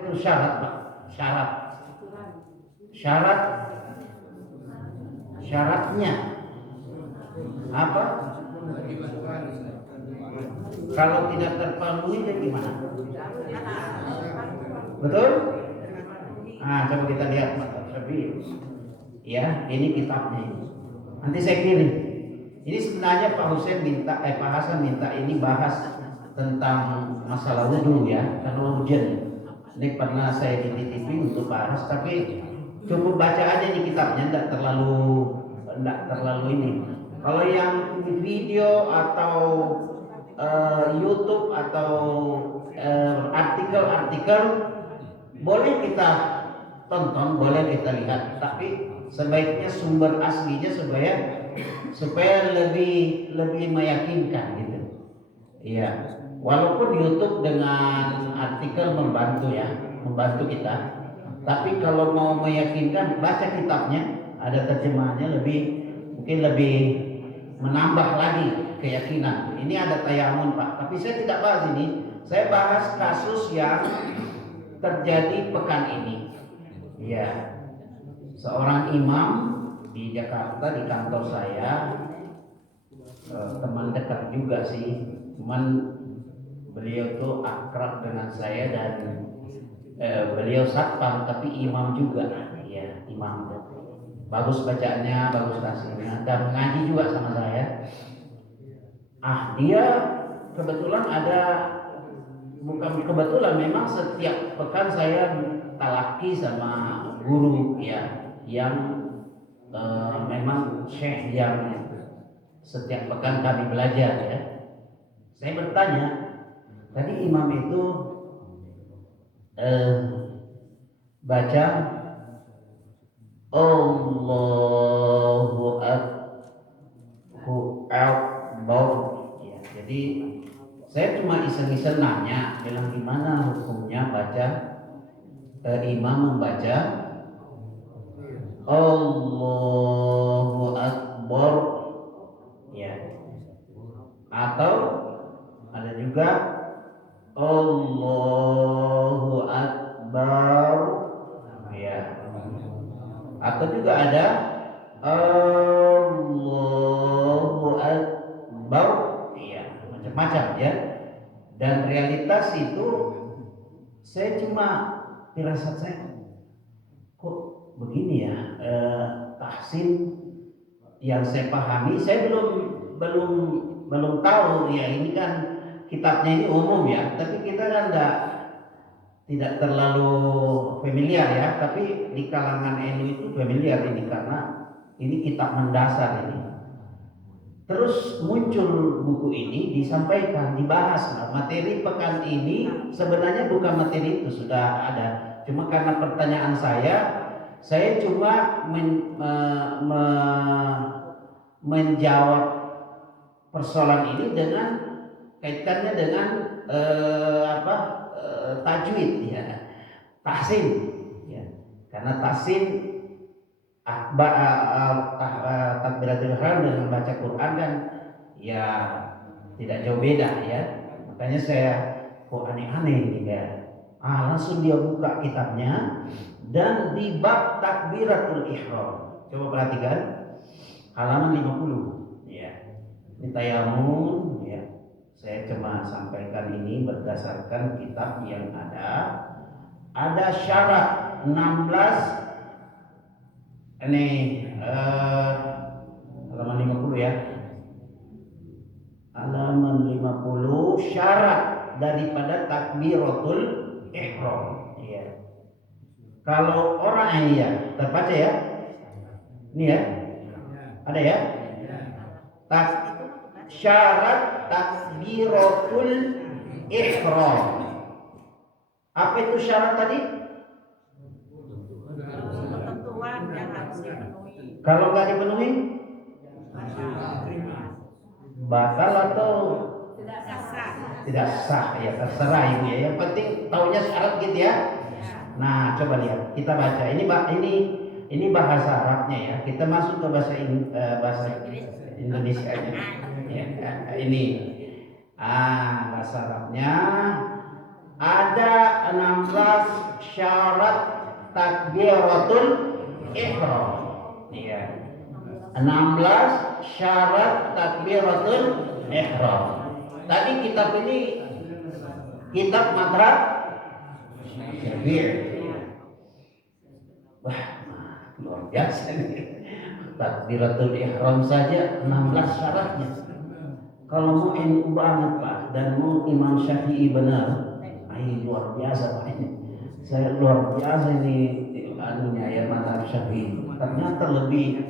Itu syarat, Pak. Syarat. Syarat. Syaratnya apa? Kalau tidak terpenuhi jadi gimana? Betul? Nah, coba kita lihat Pak Syafi'i. Ya, ini kitabnya ini. Nanti saya kirim. Ini sebenarnya Pak Hasan minta ini bahas tentang masalah wudhu ya, karena hujan. Ini pernah saya dititipin untuk bahas, tapi cukup baca aja di kitabnya, enggak terlalu ini. Kalau yang video atau YouTube atau artikel-artikel boleh kita tonton, boleh kita lihat, tapi sebaiknya sumber aslinya supaya lebih meyakinkan gitu. Iya. Walaupun YouTube dengan artikel membantu kita. Tapi kalau mau meyakinkan, baca kitabnya, ada terjemahannya mungkin lebih menambah lagi keyakinan. Ini ada tayamun Pak, tapi saya tidak bahas ini. Saya bahas kasus yang terjadi pekan ini. Ya, seorang imam di Jakarta di kantor saya, teman dekat juga sih, cuman beliau tuh akrab dengan saya dan beliau satpam tapi imam juga, ya imam. Bagus bacaannya, bagus kasihnya, dan mengaji juga sama saya. Dia kebetulan bukan kebetulan, memang setiap pekan saya talaki sama guru ya, yang memang syekh yang setiap pekan kami belajar ya. Saya bertanya, tadi imam itu baca Allahu Akbar ya. Jadi saya cuma iseng-iseng nanya, bilang gimana hukumnya baca imam membaca Allahu Akbar ya, atau ada juga Allahu Akbar ya, atau juga ada Allahu Akbar ya, macam-macam ya. Dan realitas itu saya cuma firasat saya, kok begini ya, tahsin yang saya pahami, saya belum tahu ya, ini kan kitabnya ini umum ya, tapi kita kan tidak terlalu familiar ya, tapi di kalangan NU itu familiar ini karena ini kitab mendasar ini. Terus muncul buku ini, disampaikan, dibahas. Nah, materi pekan ini sebenarnya bukan materi itu, sudah ada. Cuma karena pertanyaan saya cuma menjawab persoalan ini dengan kaitannya dengan tajwid ya, tahsin ya. Karena tahsin takbiratul ihram dengan baca Quran kan ya tidak jauh beda ya. Makanya saya kok aneh-aneh nih ya. Langsung dia buka kitabnya dan di bab takbiratul ihram. Coba perhatikan halaman 50 ya. Ini tayamun ya. Saya cuma sampaikan ini berdasarkan kitab yang ada. Ada syarat 16 ini halaman 50 ya. Halaman 50 syarat daripada takbiratul ihram ya. Kalau orang ini ya, terbaca ya. Ini ya. Ada ya? Syarat takbiratul ihram. Apa itu syarat tadi? Ketentuan yang harus dipenuhi. Kalau nggak dipenuhi, batal atau tidak sah ya, terserah ini ya. Yang penting taunya syarat gitu ya. Nah, coba lihat, kita baca. Ini bahasa Arabnya ya. Kita masuk ke bahasa Indonesianya. Ya, ini bahasa Arabnya. ada 16 syarat takbiratul ihram. Iya. 16 syarat takbiratul ihram. Tadi kitab ini kitab Madhab Syafi'i. Wah, luar biasa nih. Takbiratul ihram saja 16 syaratnya. Kalau mau NU banget Pak dan mau Imam Syafi'i benar, luar biasa Pak ini. Saya luar biasa ini anunya ya Madhab Syafi'i. Ternyata lebih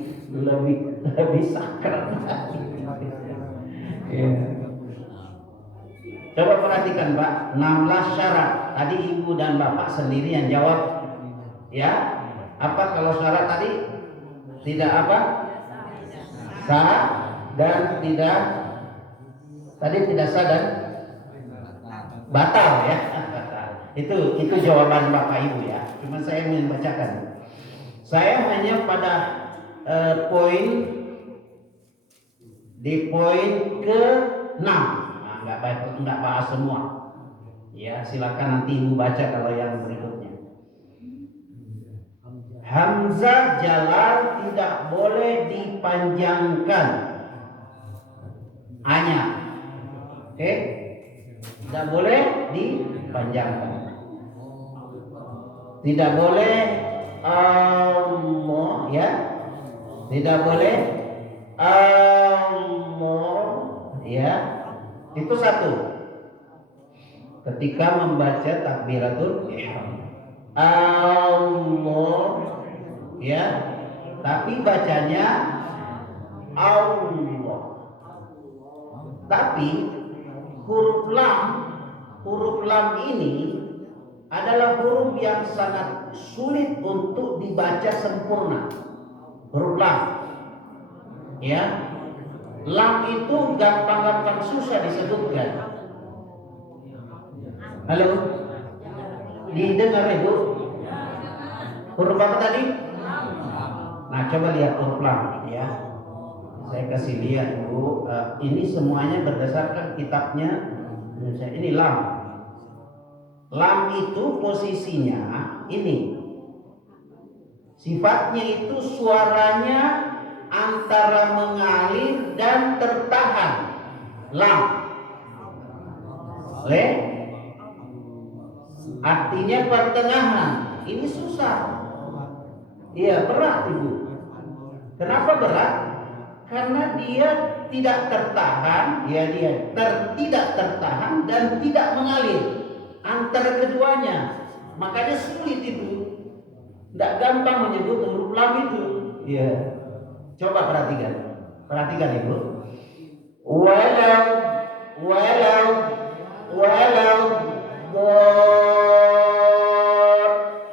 sakral. Ya. Coba perhatikan Pak, 16 syarat. Tadi ibu dan bapak sendiri yang jawab. Ya, apa kalau syarat tadi? Tidak apa? Sah dan tidak. Tadi tidak sah dan batal ya. Itu jawaban bapak ibu ya. Cuma saya ingin bacakan. Saya hanya pada poin di poin ke-6. Nah, nggak bahas semua. Ya, silakan nanti ibu baca kalau yang berikutnya. Hamzah jalal tidak boleh dipanjangkan. Hanya. Oke? Tidak boleh dipanjangkan. Tidak boleh Allah ya. Tidak boleh Allah ya. Itu satu. Ketika membaca takbiratul ihram. Allah ya. Tapi bacanya Allah. Tapi huruf lam ini adalah huruf yang sangat sulit untuk dibaca sempurna. Huruf lam. Ya. Lam itu gampang-gampang susah disebutkan. Halo? Didengar itu? Huruf apa tadi? Nah, coba lihat huruf lam ya. Saya kasih lihat dulu. Ini semuanya berdasarkan kitabnya. Ini lam. Lam itu posisinya ini. Sifatnya itu suaranya antara mengalir dan tertahan. Lam. Oke? Artinya pertengahan. Ini susah. Iya, berat Ibu. Kenapa berat? Karena dia tidak tertahan, dia tidak tertahan dan tidak mengalir antara keduanya. Makanya sulit itu. Tidak gampang menyebut huruf lam itu. Iya. Coba perhatikan Ibu. Walau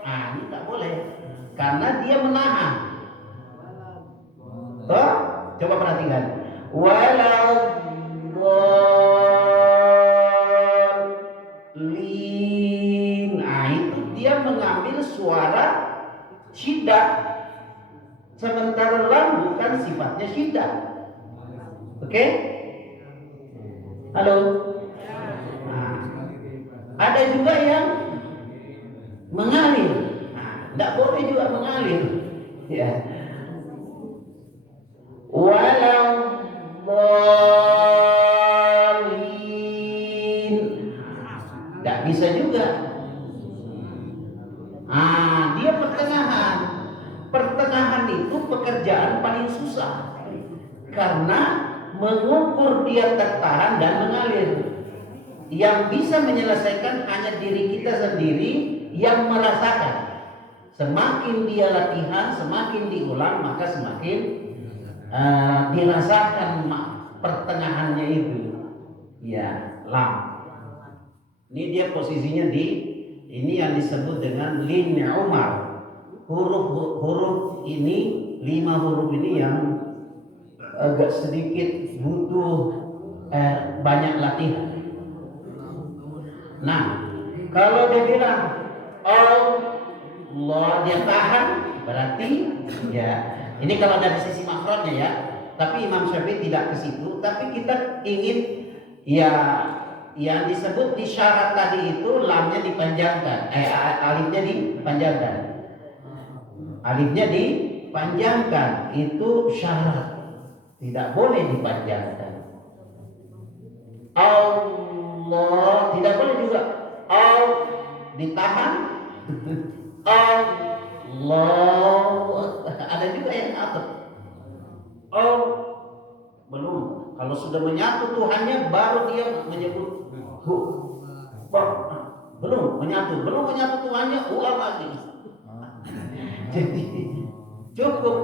nah, ini tak boleh karena dia menahan. Toh? Coba perhatikan. Walau dolin. Nah, itu dia mengambil suara syiddah. Sementara lam bukan sifatnya syiddah. Oke? Halo? Nah, ada juga yang mengalir. Nah, tidak boleh juga mengalir. Ya. Walau dolin. Tidak bisa juga. Dia pertengahan. Pertengahan itu pekerjaan paling susah. Karena mengukur dia tertahan dan mengalir. Yang bisa menyelesaikan hanya diri kita sendiri yang merasakan. Semakin dia latihan, semakin diulang, maka semakin dirasakan pertengahannya itu. Ya, lam. Ini dia posisinya ini yang disebut dengan lin Umar. Huruf ini, 5 huruf ini yang agak sedikit butuh banyak latihan. Nah, kalau dia bilang Allah, dia tahan, berarti ya ini kalau dari sisi makronnya ya. Tapi Imam Syafi'i tidak ke situ. Tapi kita ingin ya yang disebut di syarat tadi itu lamnya dipanjangkan, alifnya dipanjangkan. Alifnya dipanjangkan itu syarat, tidak boleh dipanjangkan. Allah tidak boleh juga. Ditahan. Allah ada juga yang atur. Belum. Kalau sudah menyatu Tuhannya baru dia menyebut hu. Belum menyatu Tuhannya ulang lagi. Jadi cukup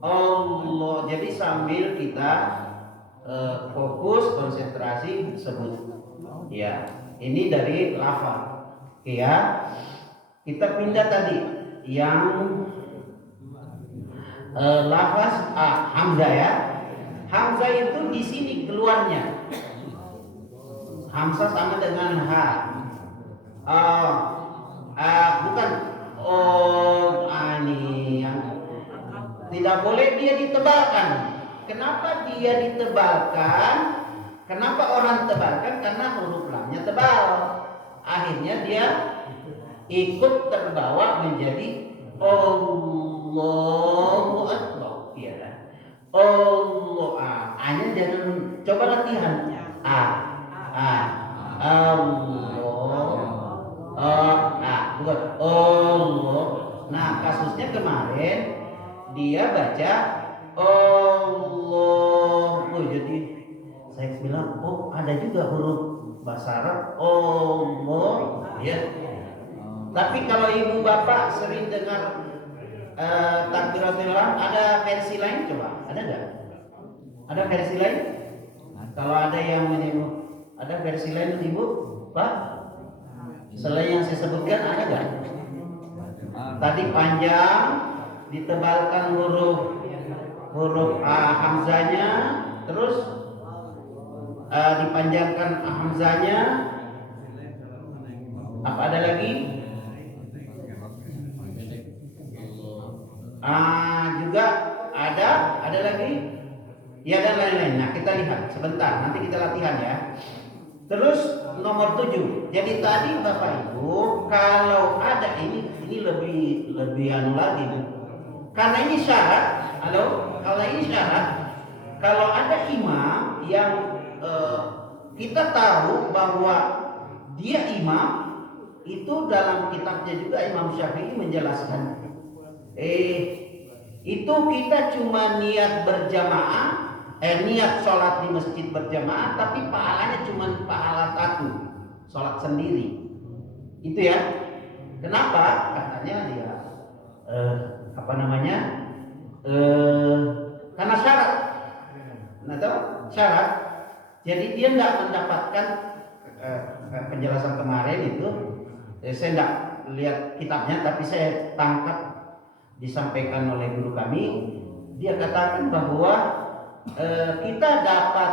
Allah. Jadi sambil kita fokus konsentrasi sebut. Ya, ini dari lafaz. Ya, kita pindah tadi yang lafaz hamzah ya. Hamzah itu di sini keluarnya. Hamzah sama dengan ha. Bukan ini yang tidak boleh dia ditebalkan. Kenapa dia ditebalkan? Kenapa orang tebalkan? Karena huruf lamnya tebal. Akhirnya dia ikut terbawa menjadi Allahu Akbar. Ya. Allah. A-nya jangan coba latihan. Allah. Bukan Allah. Nah, kasusnya kemarin dia baca Allah. Jadi saya bilang, ada juga huruf bahasa Arab Allah, ya. Tapi kalau ibu bapak sering dengar takbiratul ihram, ada versi lain coba, ada nggak? Ada versi lain? Kalau ada yang menyebut, ada versi lain ibu, pak? Selain yang saya sebutkan ada nggak? Tadi panjang, ditebalkan huruf hamzanya, terus dipanjangkan hamzanya. Apa ada lagi? Juga ada lagi. Ya, dan lain-lain. Nah, kita lihat sebentar, nanti kita latihan ya. Terus nomor 7. Jadi tadi Bapak Ibu, kalau ada ini lebih anu lagi. Karena ini syarat. Kalau ini syarat, kalau ada imam yang kita tahu bahwa dia imam, itu dalam kitabnya juga Imam Syafi'i menjelaskan. Itu kita cuma niat berjamaah, niat sholat di masjid berjamaah, tapi pahalanya cuma pahala satu, sholat sendiri. Itu ya. Kenapa? Katanya dia karena syarat. Nah, tahu syarat. Jadi dia tidak mendapatkan penjelasan kemarin itu. Saya tidak lihat kitabnya, tapi saya tangkap disampaikan oleh guru kami. Dia katakan bahwa kita dapat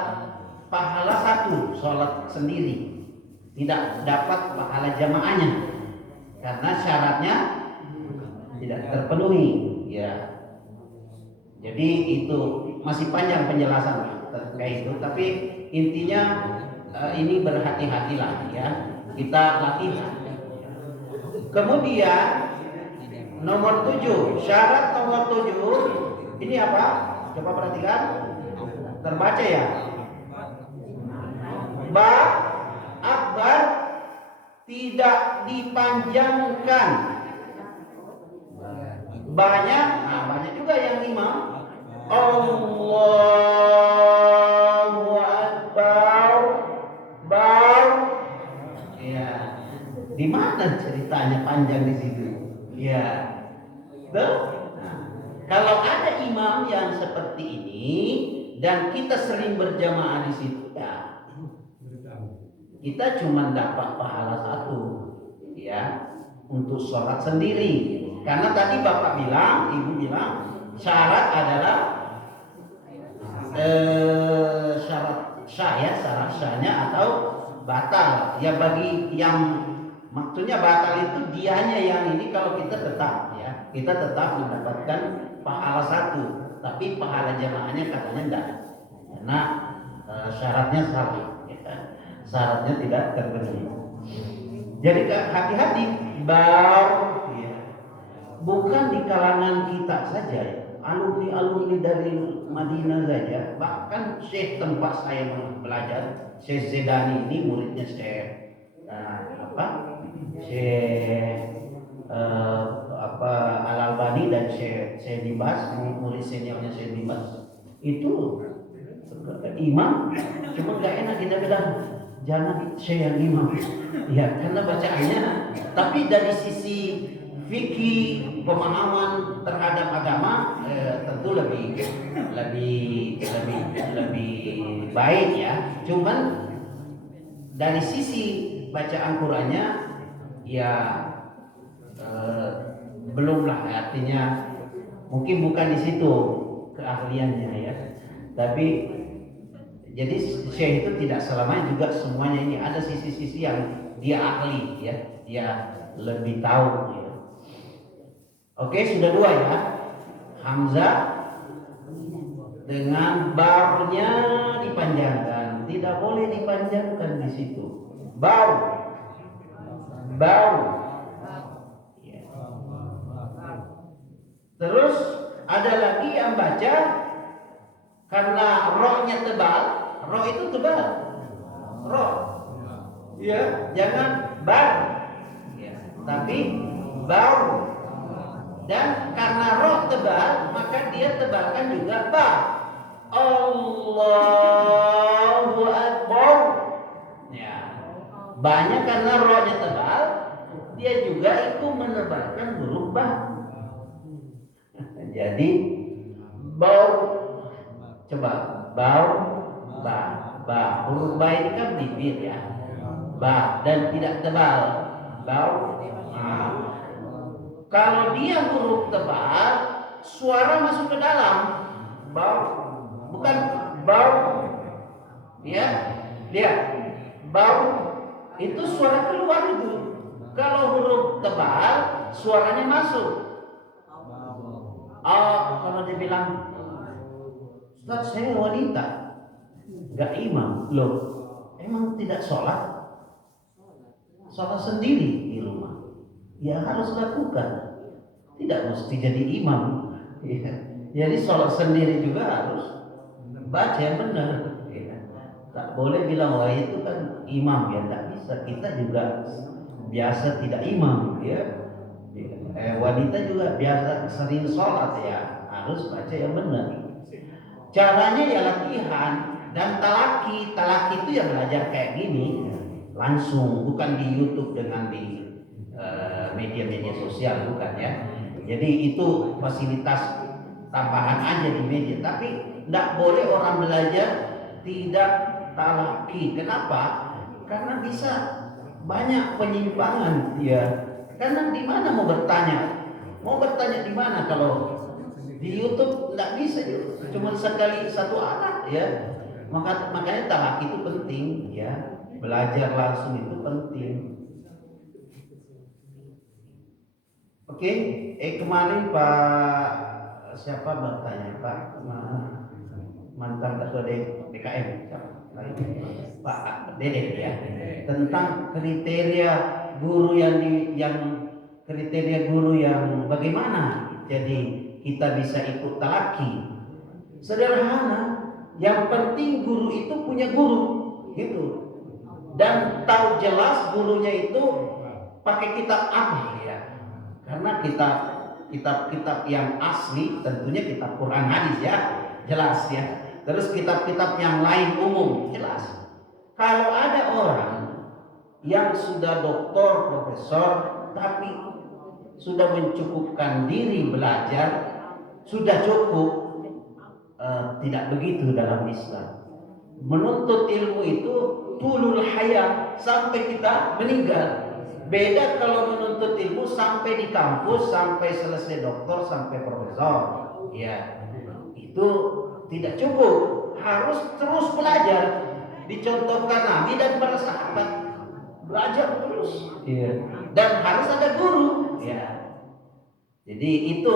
pahala satu sholat sendiri, tidak dapat pahala jamaahnya karena syaratnya tidak terpenuhi. Ya, jadi itu masih panjang penjelasan terkait itu, tapi intinya ini berhati-hatilah ya, kita latihan. Kemudian nomor 7, syarat nomor 7 ini apa? Coba perhatikan, terbaca ya. Ba akbar tidak dipanjangkan. Banyak juga yang imam Allahu Akbar. Ya, di mana ceritanya panjang di situ? Ya, kalau ada imam yang seperti ini dan kita sering berjamaah di situ, ya, kita cuma dapat pahala satu, ya, untuk sholat sendiri. Karena tadi bapak bilang, ibu bilang, syarat adalah syarat syahnya atau batal. Ya, bagi yang maksudnya batal itu dianya yang ini, kalau kita tetap ya, kita tetap mendapatkan pahala satu, tapi pahala jamaahnya katanya enggak, karena syaratnya salah. Ya. syaratnya tidak terpenuhi. Jadi hati-hati, bau ya. Bukan di kalangan kita saja ya. Alumni-alumni dari Madinah saja, bahkan Syekh tempat saya belajar, Syekh Zedani ini muridnya Syekh Syekh Al-Albani dan Syekh Dimas, murid seniornya Syekh Dimas itu imam, cuma nggak enak kita bilang jangan Syekh yang imam ya, karena bacaannya, tapi dari sisi fikih pemahaman terhadap agama tentu lebih baik ya. Cuman dari sisi bacaan Qurannya ya belum lah, artinya mungkin bukan di situ keahliannya ya. Tapi jadi Syekh itu tidak selamanya juga semuanya ini, ada sisi-sisi yang dia ahli ya, dia lebih tahu ya. Oke, sudah dua ya. Hamzah dengan barnya dipanjangkan, tidak boleh dipanjangkan di situ. Bau, bau. Ya. Terus ada lagi yang baca karena rohnya tebal, roh itu tebal, roh. Ya, jangan bar, ya, tapi bau. Dan karena roh tebal, maka dia tebalkan juga ba. Allahu Akbar. Ya. Banyak karena rohnya tebal, dia juga ikut menebalkan huruf ba. Jadi bau, coba bau ba, ba. Huruf ba ini kan bibir ya, ba, dan tidak tebal. Bau. Nah. Kalau dia huruf tebal, suara masuk ke dalam. Bau, bukan bau. Ya, lihat. Bau itu suara keluar itu. Kalau huruf tebal, suaranya masuk. Oh, kalau dia bilang, Ustaz, saya wanita, gak imam. Loh, emang tidak sholat? Sholat sendiri di rumah. Ya harus lakukan, tidak mesti jadi imam ya. Jadi sholat sendiri juga harus baca yang benar ya. Tak boleh bilang wah itu kan imam ya, tak bisa. Kita juga biasa tidak imam ya. Wanita juga biasa sering sholat ya, harus baca yang benar. Caranya ya latihan dan talaki itu yang belajar kayak gini langsung, bukan di YouTube dengan di media-media sosial, bukan ya. Jadi itu fasilitas tambahan aja di media, tapi tidak boleh orang belajar tidak talaki. Kenapa? Karena bisa banyak penyimpangan ya. Karena di mana mau bertanya? Mau bertanya di mana kalau di YouTube tidak bisa, cuma sekali satu anak ya. Makanya talaki itu penting ya. Belajar langsung itu penting. Oke, kemarin Pak siapa bertanya, Pak mantan ketua DKM Pak Dede ya, tentang kriteria guru kriteria guru yang bagaimana jadi kita bisa ikut talaki. Sederhana, yang penting guru itu punya guru gitu, dan tahu jelas gurunya itu pakai kitab apa ya. Karena kitab-kitab yang asli tentunya kitab Quran hadis ya, jelas ya. Terus kitab-kitab yang lain umum jelas. Kalau ada orang yang sudah doktor, profesor, tapi sudah mencukupkan diri belajar, sudah cukup, tidak begitu dalam Islam. Menuntut ilmu itu tulul hayat, sampai kita meninggal. Beda kalau menuntut ilmu sampai di kampus, sampai selesai doktor, sampai profesor. Ya, itu tidak cukup. Harus terus belajar. Dicontohkan Nabi dan para sahabat. Belajar terus. Ya. Dan harus ada guru. Ya. Jadi itu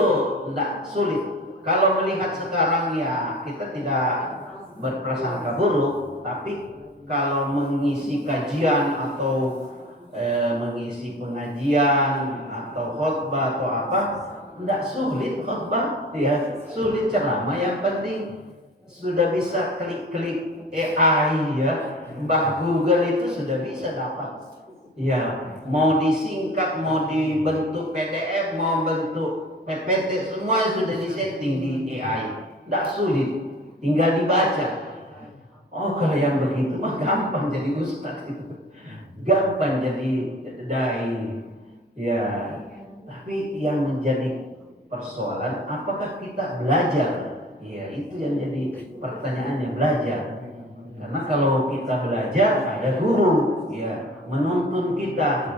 tidak sulit. Kalau melihat sekarang ya kita tidak berprasangka buruk, tapi kalau mengisi kajian atau mengisi pengajian atau khotbah atau apa, tidak sulit khotbah, ya sulit ceramah. Yang penting sudah bisa klik-klik AI, ya Mbah Google itu sudah bisa dapat. Ya, mau disingkat, mau dibentuk PDF, mau bentuk PPT, semua sudah disetting di AI. Tidak sulit, tinggal dibaca. Oh, kalau yang begitu mah gampang jadi ustadz itu. Gampang jadi dai. Ya, tapi yang menjadi persoalan apakah kita belajar? Ya, itu yang jadi pertanyaannya, belajar. Karena kalau kita belajar ada guru, ya menuntun kita.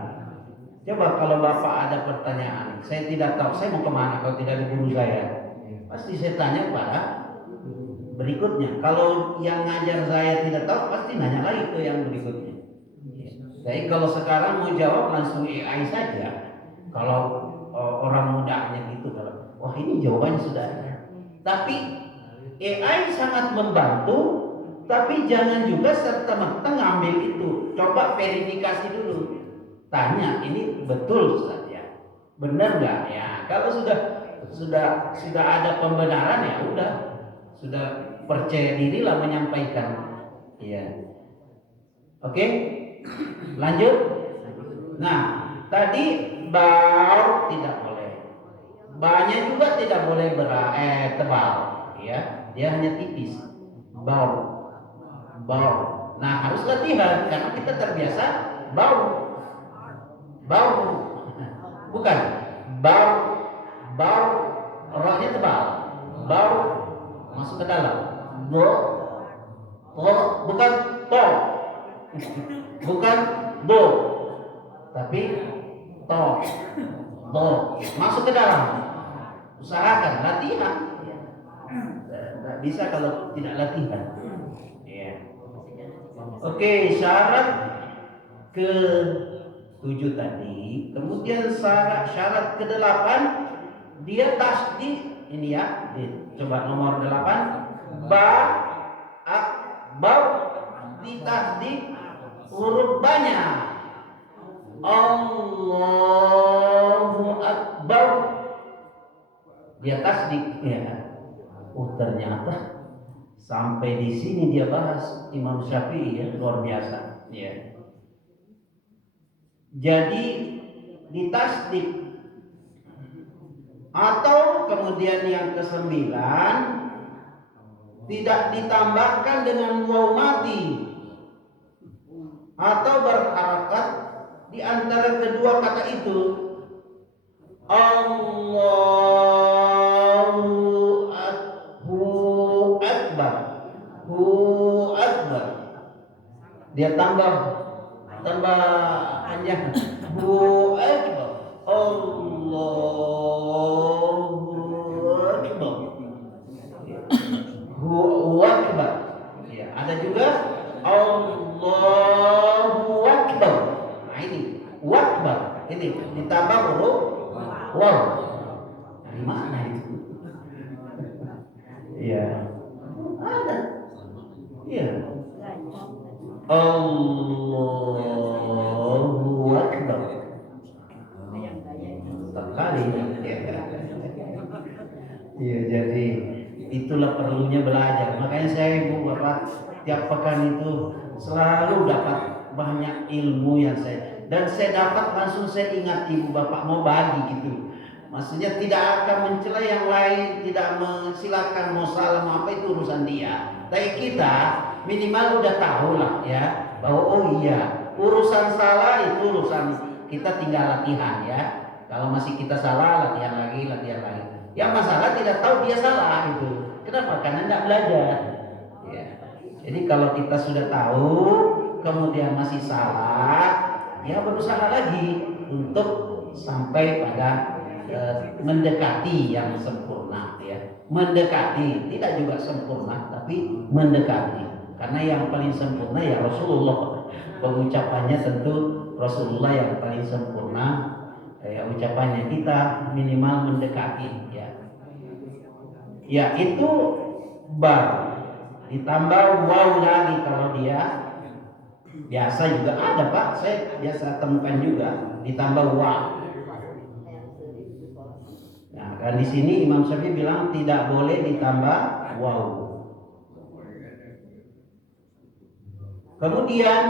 Coba kalau Bapak ada pertanyaan, saya tidak tahu, saya mau kemana kalau tidak ada guru saya? Pasti saya tanya pada berikutnya. Kalau yang ngajar saya tidak tahu, pasti nanya lagi ke yang berikutnya. Jadi kalau sekarang mau jawab langsung AI saja. Kalau orang mudanya gitu, kalau wah ini jawabannya sudah ada. Tapi AI sangat membantu, tapi jangan juga serta-merta ngambil itu. Coba verifikasi dulu. Tanya, ini betul Ustaz ya? Benar nggak ya? Kalau sudah ada pembenaran, ya udah, sudah percaya dirilah menyampaikan. Ya. Oke? Lanjut. Nah, tadi bau tidak boleh. Banyak juga tidak boleh tebal, ya. Dia hanya tipis. Bau. Nah, harus latihan karena kita terbiasa bau. Bukan bau rohnya tebal. Bau masuk ke dalam. Bukan to. Bukan do. Tapi to. Masuk ke dalam. Usahakan latihan. Tidak bisa kalau tidak latihan. Oke, syarat ke-7 tadi. Kemudian syarat ke-8, dia tasdid. Ini ya, coba nomor 8. Bau ditasdid huruf banyak. Allahu Akbar. Dia tasdid ya. Oh, ternyata sampai di sini dia bahas Imam Syafi'i, ya, luar biasa. Ya. Jadi ditasdid. Atau kemudian yang ke-9, tidak ditambahkan dengan waw mati atau berharakat di antara kedua kata itu. Allahu Akbar. Dia tambah panjang. Allahu Akbar. Allahu Akbar. Ya, ada juga Allahu Akbar. Nah ini Akbar. Ini ditambah huruf waw. Dari mana itu? Iya. Ada. Iya. Allahu Akbar. Sekali. Iya, jadi itulah perlunya belajar. Makanya saya, Ibu Bapak, tiap pekan itu selalu dapat banyak ilmu yang dan saya dapat langsung saya ingat Ibu Bapak mau bagi gitu. Maksudnya tidak akan mencela yang lain, tidak silakan mau salam apa itu urusan dia. Tapi kita minimal udah tahu lah ya bahwa oh iya urusan salah itu urusan kita, tinggal latihan ya. Kalau masih kita salah, latihan lagi. Yang masalah tidak tahu dia salah itu. Kenapa? Karena tidak belajar. Ya. Jadi kalau kita sudah tahu kemudian masih salah, ya berusaha lagi untuk sampai pada mendekati yang sempurna ya. Mendekati, tidak juga sempurna tapi mendekati. Karena yang paling sempurna ya Rasulullah. Pengucapannya tentu Rasulullah yang paling sempurna. Ucapannya kita minimal mendekati ya. Ya itu bar ditambah waw lagi kalau dia Biasa juga ada Pak, saya biasa temukan juga ditambah wa. Nah, kan di sini Imam Syafi'i bilang tidak boleh ditambah waw. Kemudian,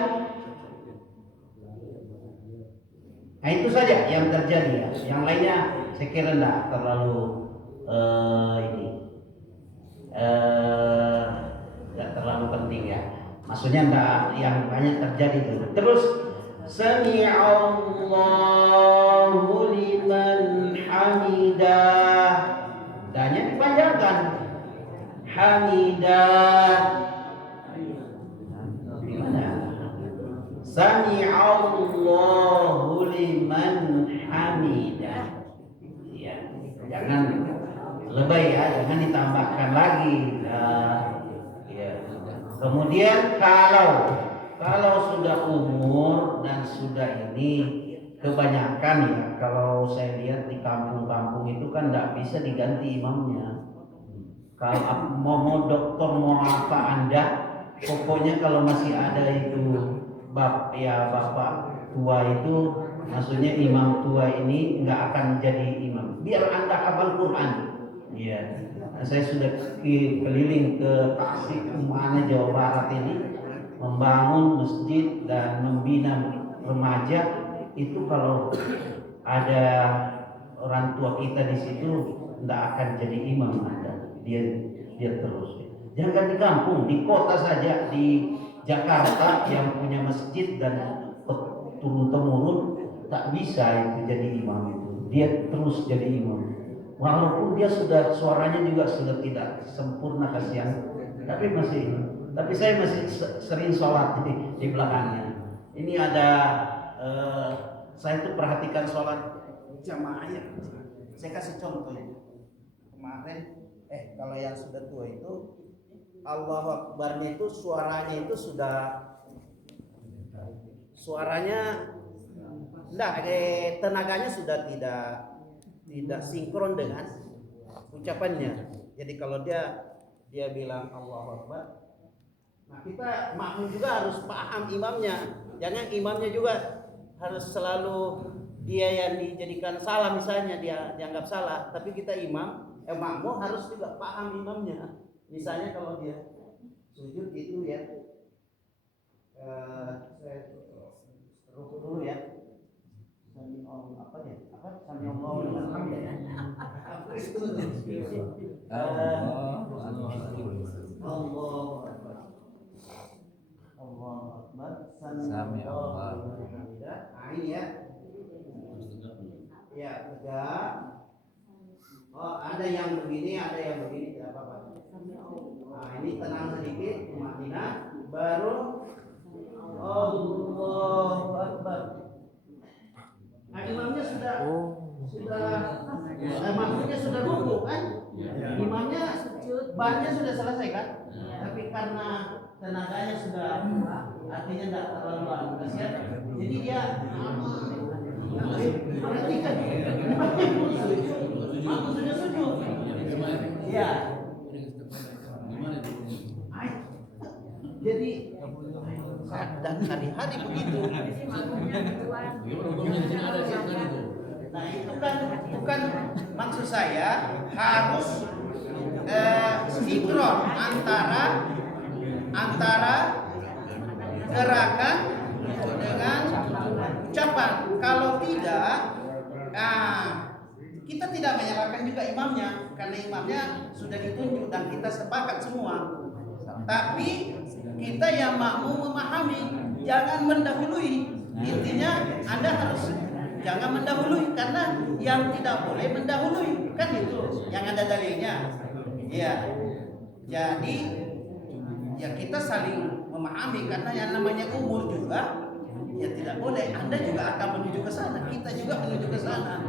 nah itu saja yang terjadi ya. Yang lainnya saya kira tidak terlalu ini, tidak terlalu penting ya. Maksudnya enggak yang banyak terjadi itu. Terus Sami'allahu liman hamidah. Danya dipanjangkan. Hamidah. Gimana? Sami'allahu liman hamidah. Ya, jangan lebay ya, jangan ditambahkan lagi. Ya. Kemudian kalau sudah umur dan sudah ini kebanyakan ya, kalau saya lihat di kampung-kampung itu kan nggak bisa diganti imamnya. Kalau mau dokter mau apa Anda, pokoknya kalau masih ada itu bapak tua itu, maksudnya imam tua ini nggak akan jadi imam. Biar Anda hafal Quran. Iya. Saya sudah keliling ke Tasik, mana Jawa Barat ini, membangun masjid dan membina remaja. Itu kalau ada orang tua kita di situ, tidak akan jadi imam Anda. Dia terus. Jangan di kampung, di kota saja, di Jakarta yang punya masjid dan turun temurun tak bisa itu jadi imam itu. Dia terus jadi imam. Walaupun dia suaranya juga sudah tidak sempurna kasihan, tapi saya masih sering sholat di belakangnya. Ini ada saya tuh perhatikan sholat jamaahnya. Saya kasih contoh ya. Kemarin kalau yang sudah tua itu Allahu Akbarnya itu suaranya tenaganya sudah tidak sinkron dengan ucapannya. Jadi kalau dia bilang Allahu Akbar, nah kita makmum juga harus paham imamnya. Jangan imamnya juga harus selalu dia yang dijadikan salah, misalnya dia dianggap salah, tapi kita makmum harus juga paham imamnya. Misalnya kalau dia sujud itu ya, saya rukuk dulu ya. Sami Allah liman hamidah. Allahu Akbar. Sami Allah liman hamidah. Nah, ini ya. Ya, tegak. Oh, ada yang begini, tidak apa-apa. Nah, ini tenang sedikit, tumanina, baru Allahu Akbar. Nah, imamnya sudah maksudnya sudah rukuk kan? Imamnya bannya sudah selesai kan? Tapi karena tenaganya sudah, artinya tidak terlalu kasihan, jadi dia perhatikan. Aku sudah sujud. Ya. Jadi dan hari-hari begitu. Nah itu kan bukan maksud saya harus sinkron antara gerakan dengan ucapan. Kalau tidak, kita tidak menyalahkan juga imamnya, karena imamnya sudah ditunjuk dan kita sepakat semua. Tapi kita yang makmum memahami, jangan mendahului. Intinya Anda harus jangan mendahului, karena yang tidak boleh mendahului kan itu yang ada dalilnya. Ya, jadi ya kita saling memahami, karena yang namanya umur juga ya tidak boleh. Anda juga akan menuju ke sana, kita juga menuju ke sana.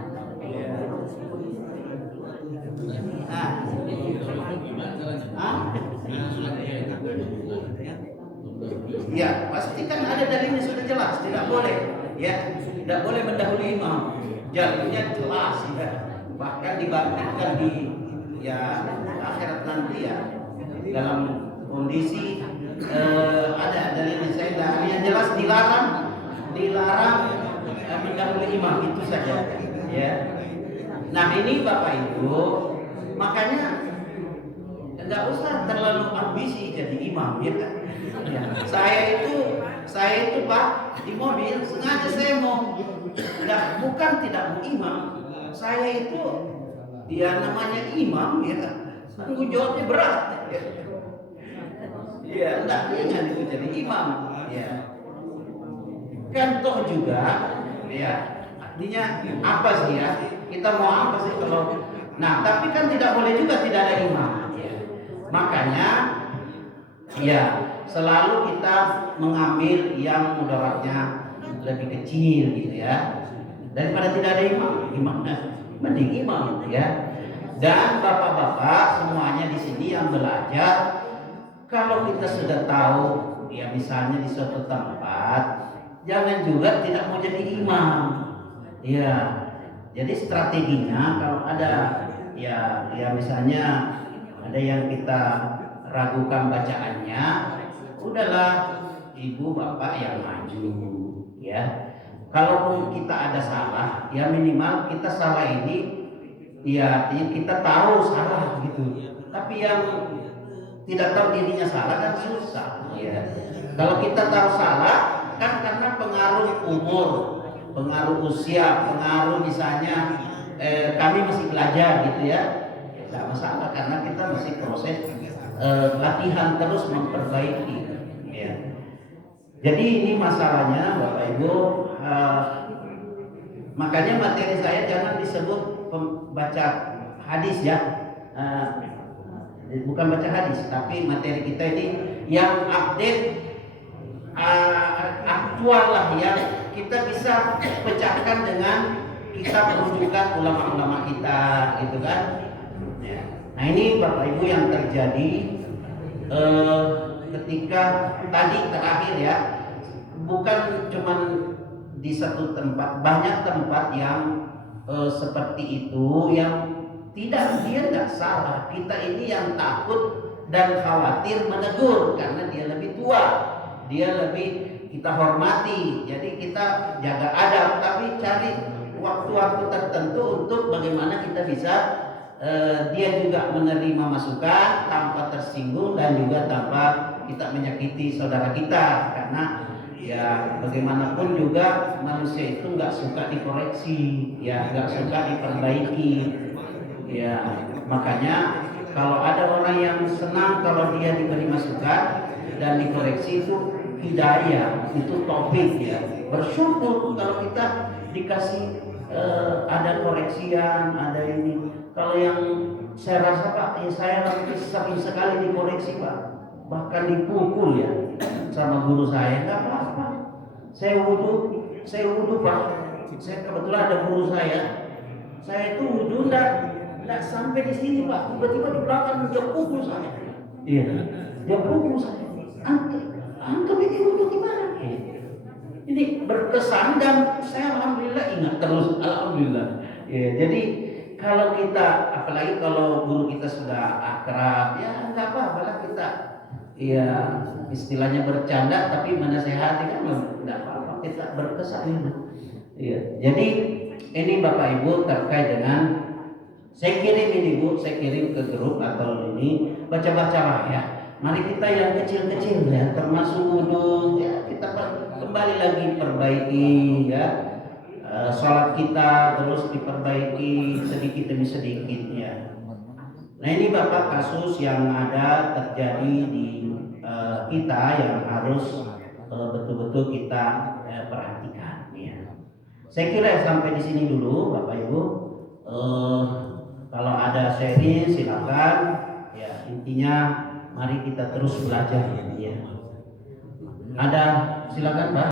Ya, pastikan ada dalilnya sudah jelas, tidak boleh ya, tidak boleh mendahului imam. Jalurnya jelas ya. Bahkan dibangkitkan di akhirat nanti ya, dalam kondisi ada dalilnya saya dari yang jelas dilarang mendahului imam itu saja ya. Nah ini Bapak Ibu, makanya nggak usah terlalu ambisi jadi imam ya kan? Ya. Saya itu Pak di mobil sengaja saya mau bukan tidak mau imam. Saya itu dia namanya imam ya kan? Tanggung jawabnya berat. Ya, enggak ringan itu jadi imam. Ya. Kan toh juga ya artinya apa sih ya? Kita mau apa sih kalau tapi kan tidak boleh juga tidak ada imam. Makanya ya selalu kita mengambil yang mudaratnya lebih kecil gitu ya daripada tidak ada imam mending imam ya. Dan bapak-bapak semuanya di sini yang belajar, kalau kita sudah tahu ya misalnya di suatu tempat, jangan juga tidak mau jadi imam ya. Jadi strateginya kalau ada ya misalnya ada yang kita ragukan bacaannya, udahlah ibu bapak yang maju ya. Kalaupun kita ada salah, ya minimal kita salah ini ya kita tahu salah gitu. Tapi yang tidak tahu dirinya salah kan susah ya. Kalau kita tahu salah kan karena pengaruh umur, pengaruh usia, pengaruh misalnya kami masih belajar gitu ya. Tidak masalah karena kita masih proses latihan terus memperbaiki ya. Jadi ini masalahnya Bapak Ibu, makanya materi saya jangan disebut pembaca hadis ya, bukan baca hadis, tapi materi kita ini yang update aktual lah ya, kita bisa pecahkan dengan kita merujukan ulama-ulama kita gitu kan. Nah ini Bapak Ibu yang terjadi ketika tadi terakhir ya, bukan cuman di satu tempat, banyak tempat yang seperti itu yang dia nggak salah. Kita ini yang takut dan khawatir menegur karena dia lebih tua, dia lebih kita hormati. Jadi kita jaga adab, tapi cari waktu-waktu tertentu untuk bagaimana kita bisa dia juga menerima masukan tanpa tersinggung dan juga tanpa kita menyakiti saudara kita, karena ya bagaimanapun juga manusia itu nggak suka dikoreksi ya, nggak suka diperbaiki ya. Makanya kalau ada orang yang senang kalau dia diberi masukan dan dikoreksi, itu hidayah, itu taufik ya. Bersyukur kalau kita dikasih ada koreksian, ada ini. Kalau yang saya rasa Pak, saya sering sekali dikoreksi Pak, bahkan dipukul ya sama guru saya. Nggak apa-apa, saya wudhu Pak. Saya kebetulan ada guru saya itu wudhu nggak sampai di sini Pak, tiba-tiba di belakang dia pukul saya. Iya, dia pukul saya. Antum ini wudhu gimana? Ini berkesan dan saya alhamdulillah ingat terus, alhamdulillah. Ya, jadi kalau kita, apalagi kalau guru kita sudah akrab, ya nggak apa-apa lah kita, ya istilahnya bercanda tapi menasehati kan nggak apa-apa, kita berkesan. Ya, jadi ini Bapak Ibu terkait dengan saya kirim ini Bu, saya kirim ke grup atau ini baca-baca ya. Mari kita yang kecil-kecil ya, termasuk wudhu ya, kita kembali lagi perbaiki ya, sholat kita terus diperbaiki sedikit demi sedikit ya. Nah ini Bapak kasus yang ada terjadi di kita yang harus betul-betul kita perhatikan ya. Saya kira sampai di sini dulu Bapak Ibu. Kalau ada sharing silakan ya, intinya mari kita terus belajar ya. Ada silakan Pak.